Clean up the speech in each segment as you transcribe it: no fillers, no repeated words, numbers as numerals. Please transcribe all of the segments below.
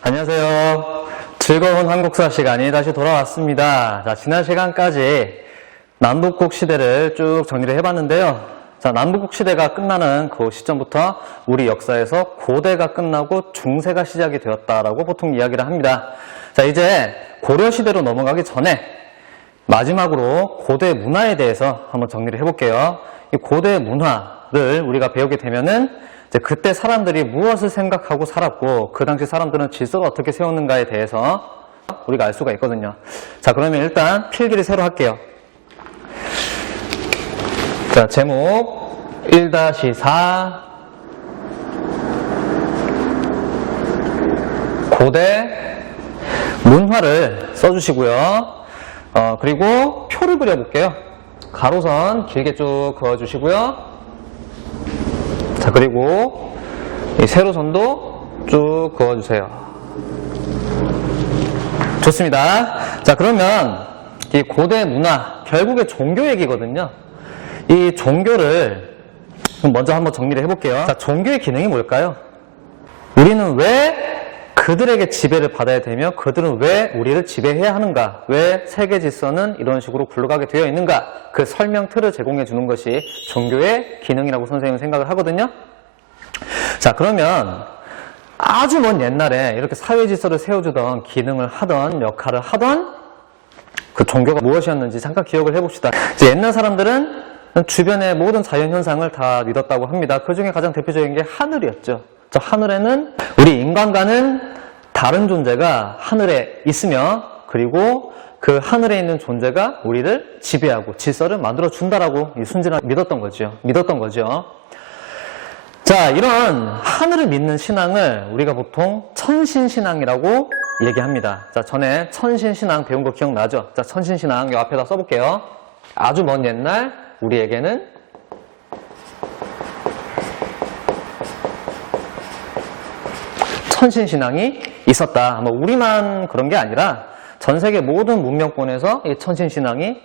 안녕하세요. 즐거운 한국사 시간이 다시 돌아왔습니다. 자, 지난 시간까지 남북국 시대를 쭉 정리를 해봤는데요. 자, 남북국 시대가 끝나는 그 시점부터 우리 역사에서 고대가 끝나고 중세가 시작이 되었다라고 보통 이야기를 합니다. 자, 이제 고려 시대로 넘어가기 전에 마지막으로 고대 문화에 대해서 한번 정리를 해볼게요. 이 고대 문화를 우리가 배우게 되면은 이제 그때 사람들이 무엇을 생각하고 살았고 그 당시 사람들은 질서를 어떻게 세웠는가에 대해서 우리가 알 수가 있거든요. 자, 그러면 일단 필기를 새로 할게요. 자, 제목 1-4 고대 문화를 써주시고요. 그리고 표를 그려볼게요. 가로선 길게 쭉 그어주시고요. 자, 그리고 이 세로선도 쭉 그어주세요. 좋습니다. 자, 그러면 이 고대 문화, 결국에 종교 얘기거든요. 이 종교를 먼저 한번 정리를 해볼게요. 자, 종교의 기능이 뭘까요? 우리는 왜 그들에게 지배를 받아야 되며 그들은 왜 우리를 지배해야 하는가? 왜 세계 질서는 이런 식으로 굴러가게 되어 있는가? 그 설명 틀을 제공해 주는 것이 종교의 기능이라고 선생님은 생각을 하거든요. 자, 그러면 아주 먼 옛날에 이렇게 사회 질서를 세워주던 기능을 하던 역할을 하던 그 종교가 무엇이었는지 잠깐 기억을 해봅시다. 이제 옛날 사람들은 주변의 모든 자연현상을 다 믿었다고 합니다. 그 중에 가장 대표적인 게 하늘이었죠. 저 하늘에는 우리 인간과는 다른 존재가 하늘에 있으며 그리고 그 하늘에 있는 존재가 우리를 지배하고 질서를 만들어 준다라고 순진하게 믿었던 거죠. 자, 이런 하늘을 믿는 신앙을 우리가 보통 천신신앙이라고 얘기합니다. 자, 전에 천신신앙 배운 거 기억나죠? 자, 천신신앙 이 앞에다 써볼게요. 아주 먼 옛날 우리에게는 천신신앙이 있었다. 뭐 우리만 그런 게 아니라 전 세계 모든 문명권에서 이 천신신앙이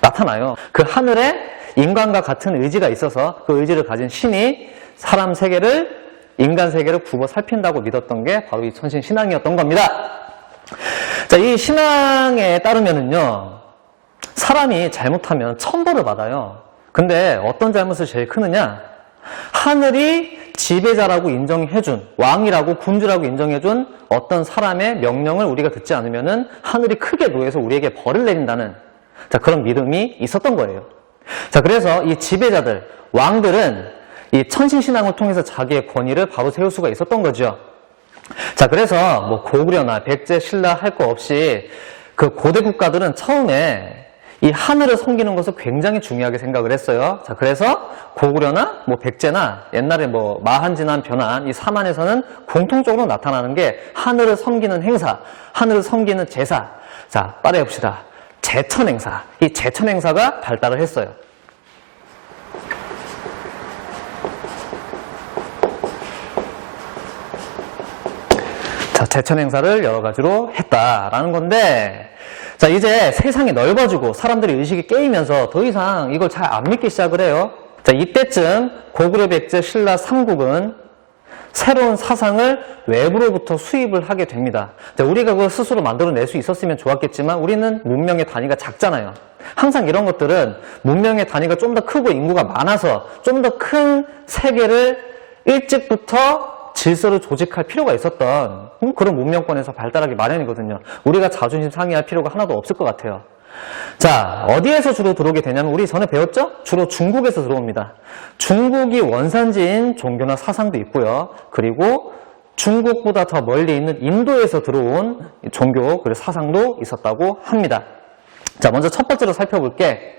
나타나요. 그 하늘에 인간과 같은 의지가 있어서 그 의지를 가진 신이 사람 세계를, 인간 세계를 굽어 살핀다고 믿었던 게 바로 이 천신신앙이었던 겁니다. 자, 이 신앙에 따르면은요, 사람이 잘못하면 천벌을 받아요. 근데 어떤 잘못을 제일 크느냐? 하늘이 지배자라고 인정해준, 왕이라고 군주라고 인정해준 어떤 사람의 명령을 우리가 듣지 않으면은 하늘이 크게 노해서 우리에게 벌을 내린다는, 자, 그런 믿음이 있었던 거예요. 자, 그래서 이 지배자들, 왕들은 이 천신신앙을 통해서 자기의 권위를 바로 세울 수가 있었던 거죠. 자, 그래서 뭐 고구려나 백제, 신라 할 거 없이 그 고대 국가들은 처음에 이 하늘을 섬기는 것을 굉장히 중요하게 생각을 했어요. 자, 그래서 고구려나 뭐 백제나 옛날에 뭐 마한지난 변한 이 사만에서는 공통적으로 나타나는 게 하늘을 섬기는 행사, 하늘을 섬기는 제사. 자, 빠르게 봅시다. 제천 행사. 이 제천 행사가 발달을 했어요. 자, 제천 행사를 여러 가지로 했다라는 건데, 자, 이제 세상이 넓어지고 사람들이 의식이 깨이면서 더 이상 이걸 잘 안 믿기 시작을 해요. 자, 이때쯤 고구려, 백제, 신라 3국은 새로운 사상을 외부로부터 수입을 하게 됩니다. 자, 우리가 그걸 스스로 만들어낼 수 있었으면 좋았겠지만 우리는 문명의 단위가 작잖아요. 항상 이런 것들은 문명의 단위가 좀 더 크고 인구가 많아서 좀 더 큰 세계를 일찍부터 질서를 조직할 필요가 있었던 그런 문명권에서 발달하기 마련이거든요. 우리가 자존심 상해할 필요가 하나도 없을 것 같아요. 자, 어디에서 주로 들어오게 되냐면 우리 전에 배웠죠? 주로 중국에서 들어옵니다. 중국이 원산지인 종교나 사상도 있고요. 그리고 중국보다 더 멀리 있는 인도에서 들어온 종교 그리고 사상도 있었다고 합니다. 자, 먼저 첫 번째로 살펴볼 게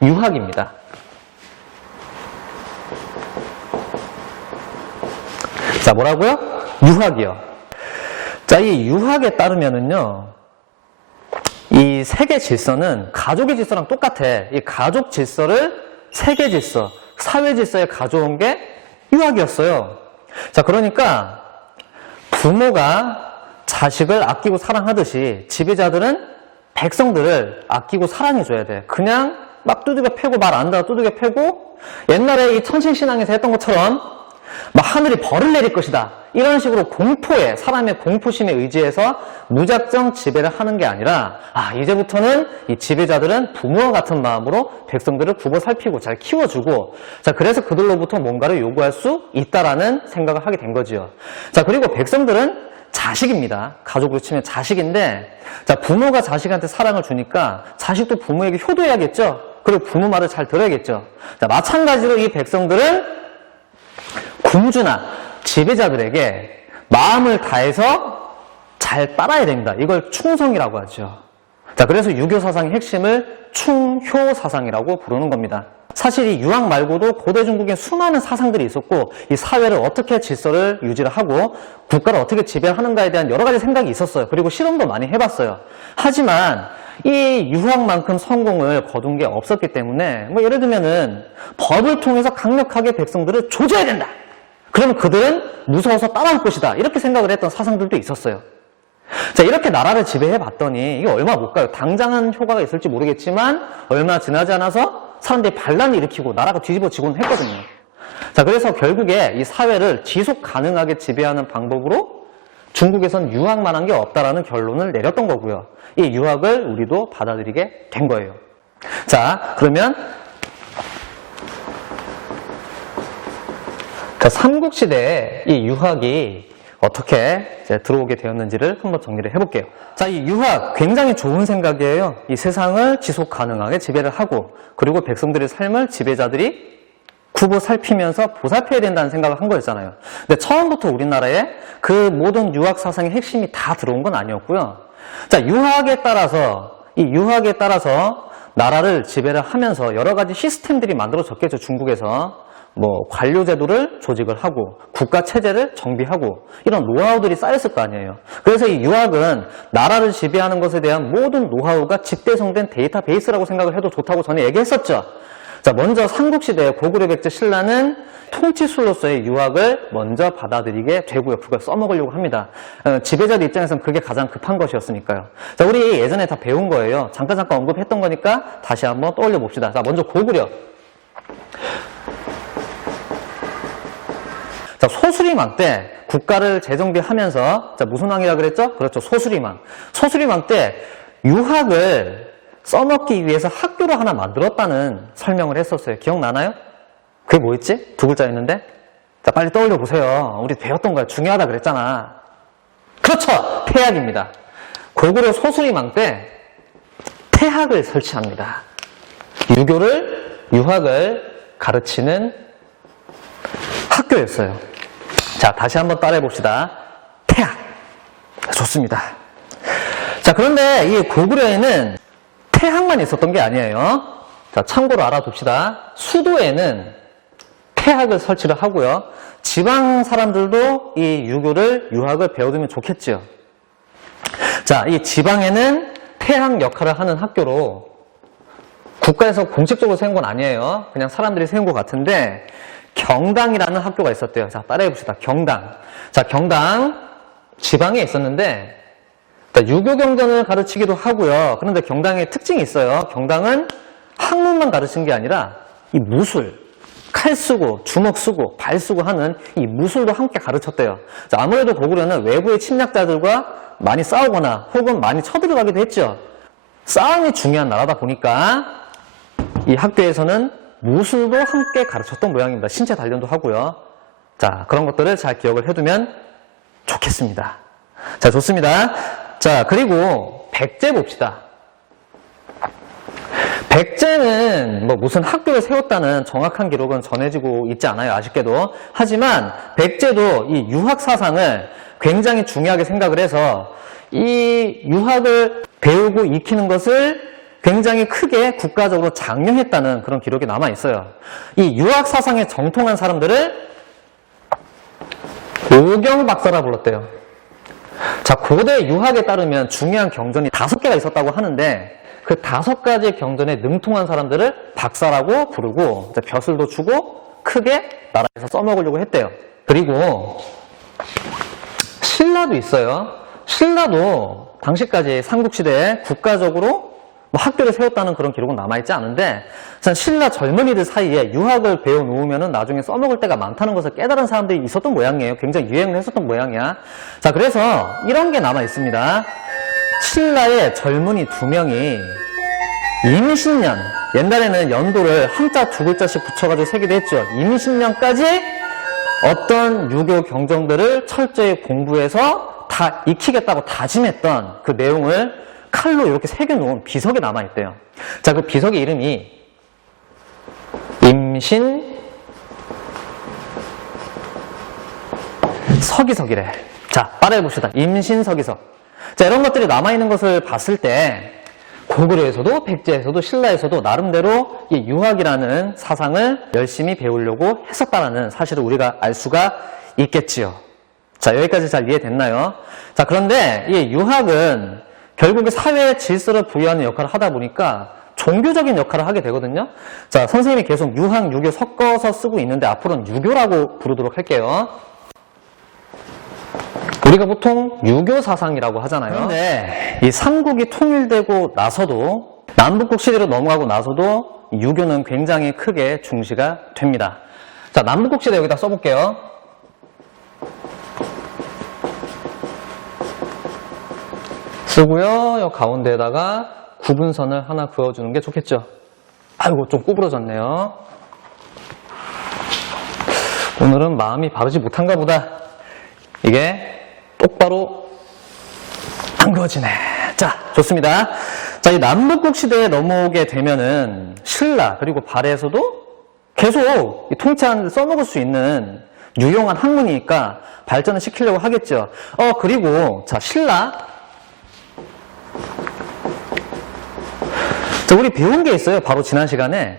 유학입니다. 자, 뭐라고요? 유학이요. 자, 이 유학에 따르면은요, 이 세계 질서는 가족의 질서랑 똑같아. 이 가족 질서를 세계 질서, 사회 질서에 가져온 게 유학이었어요. 자, 그러니까 부모가 자식을 아끼고 사랑하듯이 지배자들은 백성들을 아끼고 사랑해줘야 돼. 그냥 막 두들겨 패고 말 안 듣다 두들겨 패고 옛날에 이 천신신앙에서 했던 것처럼 막 하늘이 벌을 내릴 것이다. 이런 식으로 공포에, 사람의 공포심에 의지해서 무작정 지배를 하는 게 아니라, 이제부터는 이 지배자들은 부모와 같은 마음으로 백성들을 굽어 살피고 잘 키워주고, 자, 그래서 그들로부터 뭔가를 요구할 수 있다라는 생각을 하게 된 거지요. 자, 그리고 백성들은 자식입니다. 가족으로 치면 자식인데, 자, 부모가 자식한테 사랑을 주니까 자식도 부모에게 효도해야겠죠? 그리고 부모 말을 잘 들어야겠죠? 자, 마찬가지로 이 백성들은 군주나 지배자들에게 마음을 다해서 잘 따라야 됩니다. 이걸 충성이라고 하죠. 자, 그래서 유교 사상의 핵심을 충효 사상이라고 부르는 겁니다. 사실 이 유학 말고도 고대 중국에 수많은 사상들이 있었고, 이 사회를 어떻게 질서를 유지를 하고 국가를 어떻게 지배하는가에 대한 여러 가지 생각이 있었어요. 그리고 실험도 많이 해봤어요. 하지만 이 유학만큼 성공을 거둔 게 없었기 때문에, 뭐 예를 들면은 법을 통해서 강력하게 백성들을 조져야 된다. 그러면 그들은 무서워서 따라올 것이다. 이렇게 생각을 했던 사상들도 있었어요. 자, 이렇게 나라를 지배해 봤더니 이게 얼마 못 가요. 당장은 효과가 있을지 모르겠지만 얼마 지나지 않아서 사람들이 반란을 일으키고 나라가 뒤집어지곤 했거든요. 자, 그래서 결국에 이 사회를 지속 가능하게 지배하는 방법으로 중국에선 유학만 한 게 없다라는 결론을 내렸던 거고요. 이 유학을 우리도 받아들이게 된 거예요. 자, 그러면 삼국시대에 이 유학이 어떻게 이제 들어오게 되었는지를 한번 정리를 해볼게요. 자, 이 유학 굉장히 좋은 생각이에요. 이 세상을 지속 가능하게 지배를 하고, 그리고 백성들의 삶을 지배자들이 굽어 살피면서 보살펴야 된다는 생각을 한 거였잖아요. 근데 처음부터 우리나라에 그 모든 유학 사상의 핵심이 다 들어온 건 아니었고요. 자, 유학에 따라서 나라를 지배를 하면서 여러 가지 시스템들이 만들어졌겠죠. 중국에서 뭐 관료 제도를 조직을 하고 국가 체제를 정비하고 이런 노하우들이 쌓였을 거 아니에요. 그래서 이 유학은 나라를 지배하는 것에 대한 모든 노하우가 집대성된 데이터베이스라고 생각을 해도 좋다고 전에 얘기했었죠. 자, 먼저 삼국시대 고구려 백제 신라는 통치술로서의 유학을 먼저 받아들이게 되고요. 그걸 써먹으려고 합니다. 지배자들 입장에서는 그게 가장 급한 것이었으니까요. 자, 우리 예전에 다 배운 거예요. 잠깐 언급했던 거니까 다시 한번 떠올려 봅시다. 자, 먼저 고구려. 자, 소수리망 때 국가를 재정비하면서, 자, 무슨 왕이라 그랬죠? 그렇죠. 소수리망. 소수리망 때 유학을 써먹기 위해서 학교를 하나 만들었다는 설명을 했었어요. 기억나나요? 그게 뭐였지? 두 글자였는데? 자, 빨리 떠올려 보세요. 우리 배웠던 거야. 중요하다 그랬잖아. 그렇죠! 태학입니다. 고구려 소수리망 때 태학을 설치합니다. 유학을 가르치는 학교였어요. 자, 다시 한번 따라해 봅시다. 태학. 좋습니다. 자, 그런데 이 고구려에는 태학만 있었던 게 아니에요. 자, 참고로 알아둡시다. 수도에는 태학을 설치를 하고요. 지방 사람들도 이 유학을 배워두면 좋겠죠. 자, 이 지방에는 태학 역할을 하는 학교로 국가에서 공식적으로 세운 건 아니에요. 그냥 사람들이 세운 것 같은데 경당이라는 학교가 있었대요. 자, 따라해 봅시다. 경당. 자, 경당 지방에 있었는데 유교 경전을 가르치기도 하고요. 그런데 경당의 특징이 있어요. 경당은 학문만 가르치는 게 아니라 이 무술, 칼 쓰고 주먹 쓰고 발 쓰고 하는 이 무술도 함께 가르쳤대요. 자, 아무래도 고구려는 외부의 침략자들과 많이 싸우거나 혹은 많이 쳐들어가기도 했죠. 싸움이 중요한 나라다 보니까 이 학교에서는 무술도 함께 가르쳤던 모양입니다. 신체 단련도 하고요. 자, 그런 것들을 잘 기억을 해두면 좋겠습니다. 자, 좋습니다. 자, 그리고 백제 봅시다. 백제는 뭐 무슨 학교를 세웠다는 정확한 기록은 전해지고 있지 않아요. 아쉽게도. 하지만 백제도 이 유학 사상을 굉장히 중요하게 생각을 해서 이 유학을 배우고 익히는 것을 굉장히 크게 국가적으로 장려했다는 그런 기록이 남아 있어요. 이 유학 사상에 정통한 사람들을 오경박사라 불렀대요. 자, 고대 유학에 따르면 중요한 경전이 5개가 있었다고 하는데 그 5가지 경전에 능통한 사람들을 박사라고 부르고 벼슬도 주고 크게 나라에서 써먹으려고 했대요. 그리고 신라도 있어요. 신라도 당시까지 삼국시대에 국가적으로 뭐 학교를 세웠다는 그런 기록은 남아있지 않은데 신라 젊은이들 사이에 유학을 배워놓으면 나중에 써먹을 때가 많다는 것을 깨달은 사람들이 있었던 모양이에요. 굉장히 유행을 했었던 모양이야. 자, 그래서 이런 게 남아있습니다. 신라의 젊은이 2명이 임신년, 옛날에는 연도를 한자 2글자씩 붙여가지고 세기도 했죠. 임신년까지 어떤 유교 경전들을 철저히 공부해서 다 익히겠다고 다짐했던 그 내용을 칼로 이렇게 새겨놓은 비석이 남아있대요. 자, 그 비석의 이름이 임신서기석이래. 자, 따라해봅시다. 임신서기석. 자, 이런 것들이 남아있는 것을 봤을 때 고구려에서도 백제에서도 신라에서도 나름대로 이 유학이라는 사상을 열심히 배우려고 했었다는 사실을 우리가 알 수가 있겠지요. 자, 여기까지 잘 이해됐나요? 자, 그런데 이 유학은 결국에 사회의 질서를 부여하는 역할을 하다 보니까 종교적인 역할을 하게 되거든요. 자, 선생님이 계속 유학, 유교 섞어서 쓰고 있는데 앞으로는 유교라고 부르도록 할게요. 우리가 보통 유교 사상이라고 하잖아요. 그런데 이 삼국이 통일되고 나서도 남북국 시대로 넘어가고 나서도 유교는 굉장히 크게 중시가 됩니다. 자, 남북국 시대 여기다 써볼게요. 쓰고요. 요 가운데에다가 구분선을 하나 그어주는 게 좋겠죠. 아이고, 좀 구부러졌네요. 오늘은 마음이 바르지 못한가 보다. 이게 똑바로 안 그어지네. 자, 좋습니다. 자, 이 남북국 시대에 넘어오게 되면은 신라 그리고 발해에서도 계속 통치하는 데 써먹을 수 있는 유용한 학문이니까 발전을 시키려고 하겠죠. 그리고 자, 신라. 자, 우리 배운 게 있어요. 바로 지난 시간에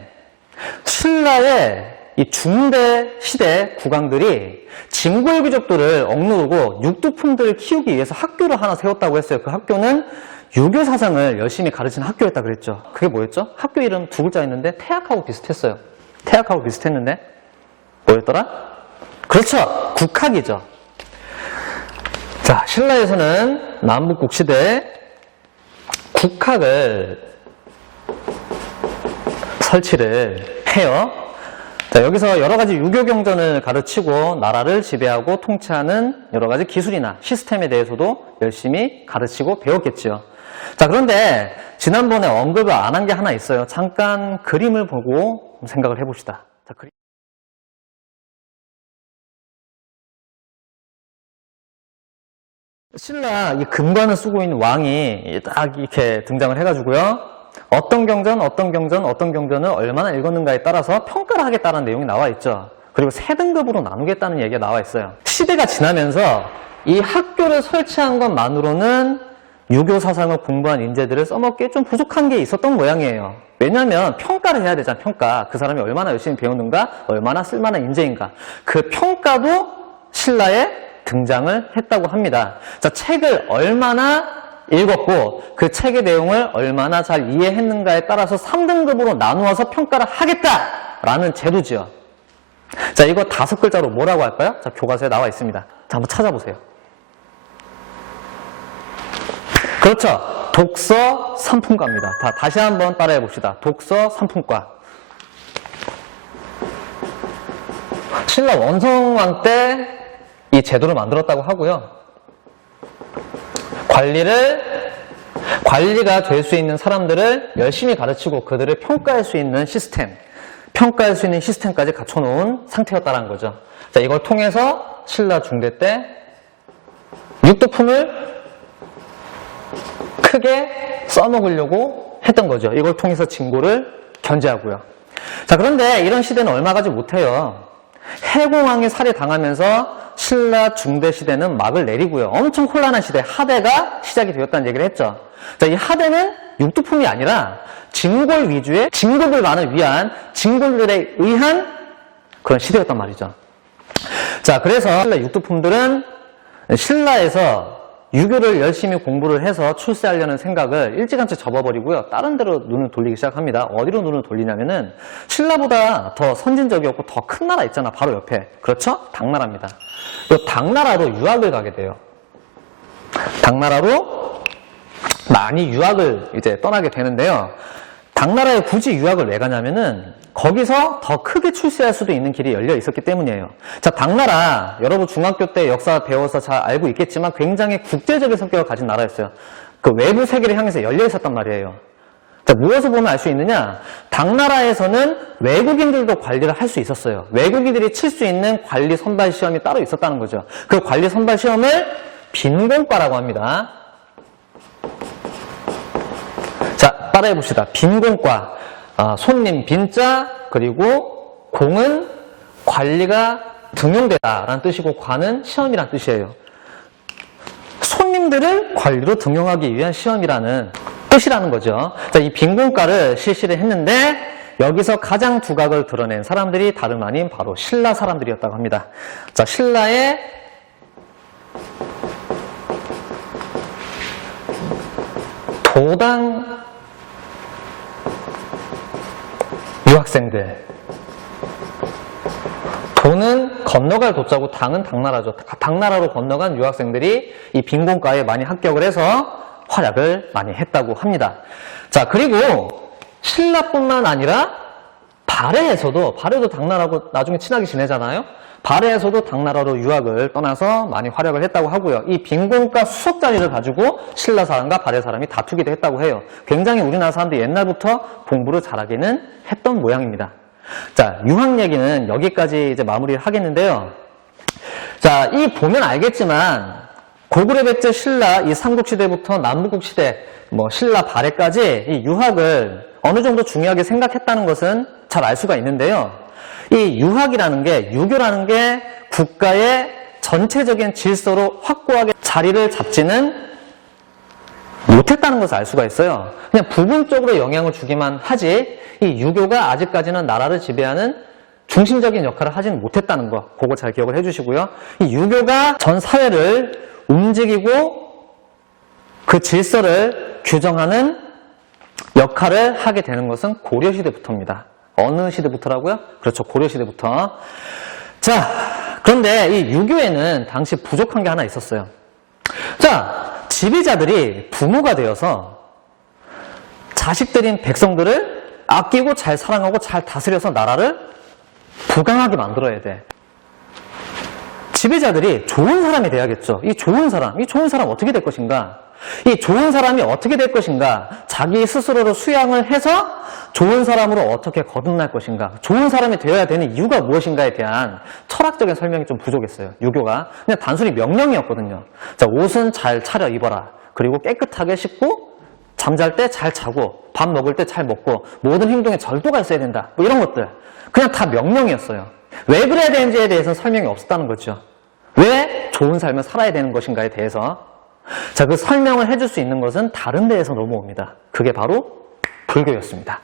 신라의 이 중대 시대 국왕들이 진골 귀족들을 억누르고 육두품들을 키우기 위해서 학교를 하나 세웠다고 했어요. 그 학교는 유교 사상을 열심히 가르치는 학교였다 그랬죠. 그게 뭐였죠? 학교 이름 2글자였는데 태학하고 비슷했어요. 태학하고 비슷했는데 뭐였더라? 그렇죠. 국학이죠. 자, 신라에서는 남북국 시대 국학을 설치를 해요. 자, 여기서 여러 가지 유교 경전을 가르치고 나라를 지배하고 통치하는 여러 가지 기술이나 시스템에 대해서도 열심히 가르치고 배웠겠죠. 자, 그런데 지난번에 언급을 안 한 게 하나 있어요. 잠깐 그림을 보고 생각을 해봅시다. 자, 신라 이 금관을 쓰고 있는 왕이 딱 이렇게 등장을 해가지고요. 어떤 경전을 얼마나 읽었는가에 따라서 평가를 하겠다는 내용이 나와 있죠. 그리고 3등급으로 나누겠다는 얘기가 나와 있어요. 시대가 지나면서 이 학교를 설치한 것만으로는 유교 사상을 공부한 인재들을 써먹기에 좀 부족한 게 있었던 모양이에요. 왜냐하면 평가를 해야 되잖아. 평가. 그 사람이 얼마나 열심히 배우는가, 얼마나 쓸만한 인재인가. 그 평가도 신라에 등장을 했다고 합니다. 자, 책을 얼마나 읽었고 그 책의 내용을 얼마나 잘 이해했는가에 따라서 3등급으로 나누어서 평가를 하겠다라는 제도지요. 자, 이거 5글자로 뭐라고 할까요? 자, 교과서에 나와 있습니다. 자, 한번 찾아보세요. 그렇죠. 독서 3품과입니다. 다시 한번 따라해 봅시다. 독서 3품과. 신라 원성왕 때 이 제도를 만들었다고 하고요. 관리가 될 수 있는 사람들을 열심히 가르치고 그들을 평가할 수 있는 시스템까지 갖춰놓은 상태였다는 거죠. 자, 이걸 통해서 신라 중대 때 육두품을 크게 써먹으려고 했던 거죠. 이걸 통해서 진고를 견제하고요. 자, 그런데 이런 시대는 얼마 가지 못해요. 해공왕이 살해당하면서 신라 중대 시대는 막을 내리고요. 엄청 혼란한 시대, 하대가 시작이 되었다는 얘기를 했죠. 자, 이 하대는 육두품이 아니라 진골 위주의 진급을 위한 진골들에 의한 그런 시대였단 말이죠. 자, 그래서 신라 육두품들은 신라에서 유교를 열심히 공부를 해서 출세하려는 생각을 일찌감치 접어버리고요. 다른 데로 눈을 돌리기 시작합니다. 어디로 눈을 돌리냐면은 신라보다 더 선진적이었고 더 큰 나라 있잖아. 바로 옆에. 그렇죠? 당나라입니다. 이 당나라로 유학을 가게 돼요. 당나라로 많이 유학을 이제 떠나게 되는데요. 당나라에 굳이 유학을 왜 가냐면은 거기서 더 크게 출세할 수도 있는 길이 열려 있었기 때문이에요. 자, 당나라 여러분 중학교 때 역사 배워서 잘 알고 있겠지만 굉장히 국제적인 성격을 가진 나라였어요. 그 외부 세계를 향해서 열려 있었단 말이에요. 자, 무엇을 보면 알 수 있느냐? 당나라에서는 외국인들도 관리를 할 수 있었어요. 외국인들이 칠 수 있는 관리 선발 시험이 따로 있었다는 거죠. 그 관리 선발 시험을 빈공과라고 합니다. 자, 따라해 봅시다. 빈공과. 손님 빈자, 그리고 공은 관리가 등용되다라는 뜻이고 과는 시험이라는 뜻이에요. 손님들을 관리로 등용하기 위한 시험이라는 뜻이라는 거죠. 자, 이 빈공과를 실시를 했는데 여기서 가장 두각을 드러낸 사람들이 다름 아닌 바로 신라 사람들이었다고 합니다. 자, 신라의 도당 유학생들. 도는 건너갈 도자고 당은 당나라죠. 당나라로 건너간 유학생들이 이 빈공과에 많이 합격을 해서 활약을 많이 했다고 합니다. 자, 그리고 신라뿐만 아니라 발해에서도, 발해도 당나라하고 나중에 친하게 지내잖아요. 발해에서도 당나라로 유학을 떠나서 많이 활약을 했다고 하고요. 이 빈공과 수석 자리를 가지고 신라 사람과 발해 사람이 다투기도 했다고 해요. 굉장히 우리나라 사람들이 옛날부터 공부를 잘하기는 했던 모양입니다. 자, 유학 얘기는 여기까지 이제 마무리를 하겠는데요. 자, 이 보면 알겠지만 고구려 백제 신라 이 삼국시대부터 남북국시대 신라 발해까지 이 유학을 어느 정도 중요하게 생각했다는 것은 잘 알 수가 있는데요. 이 유학이라는 게, 유교라는 게 국가의 전체적인 질서로 확고하게 자리를 잡지는 못했다는 것을 알 수가 있어요. 그냥 부분적으로 영향을 주기만 하지 이 유교가 아직까지는 나라를 지배하는 중심적인 역할을 하지는 못했다는 거, 그거 잘 기억을 해주시고요. 이 유교가 전 사회를 움직이고 그 질서를 규정하는 역할을 하게 되는 것은 고려시대부터입니다. 어느 시대부터라고요? 그렇죠, 고려시대부터. 자, 그런데 이 유교에는 당시 부족한 게 하나 있었어요. 자, 지배자들이 부모가 되어서 자식들인 백성들을 아끼고 잘 사랑하고 잘 다스려서 나라를 부강하게 만들어야 돼. 지배자들이 좋은 사람이 돼야겠죠. 이 좋은 사람 어떻게 될 것인가? 이 좋은 사람이 어떻게 될 것인가? 자기 스스로를 수양을 해서 좋은 사람으로 어떻게 거듭날 것인가? 좋은 사람이 되어야 되는 이유가 무엇인가에 대한 철학적인 설명이 좀 부족했어요. 유교가. 그냥 단순히 명령이었거든요. 자, 옷은 잘 차려 입어라. 그리고 깨끗하게 씻고 잠잘 때 잘 자고 밥 먹을 때 잘 먹고 모든 행동에 절도가 있어야 된다. 이런 것들. 그냥 다 명령이었어요. 왜 그래야 되는지에 대해서는 설명이 없었다는 거죠. 왜 좋은 삶을 살아야 되는 것인가에 대해서. 자, 그 설명을 해줄 수 있는 것은 다른 데에서 넘어옵니다. 그게 바로 불교였습니다.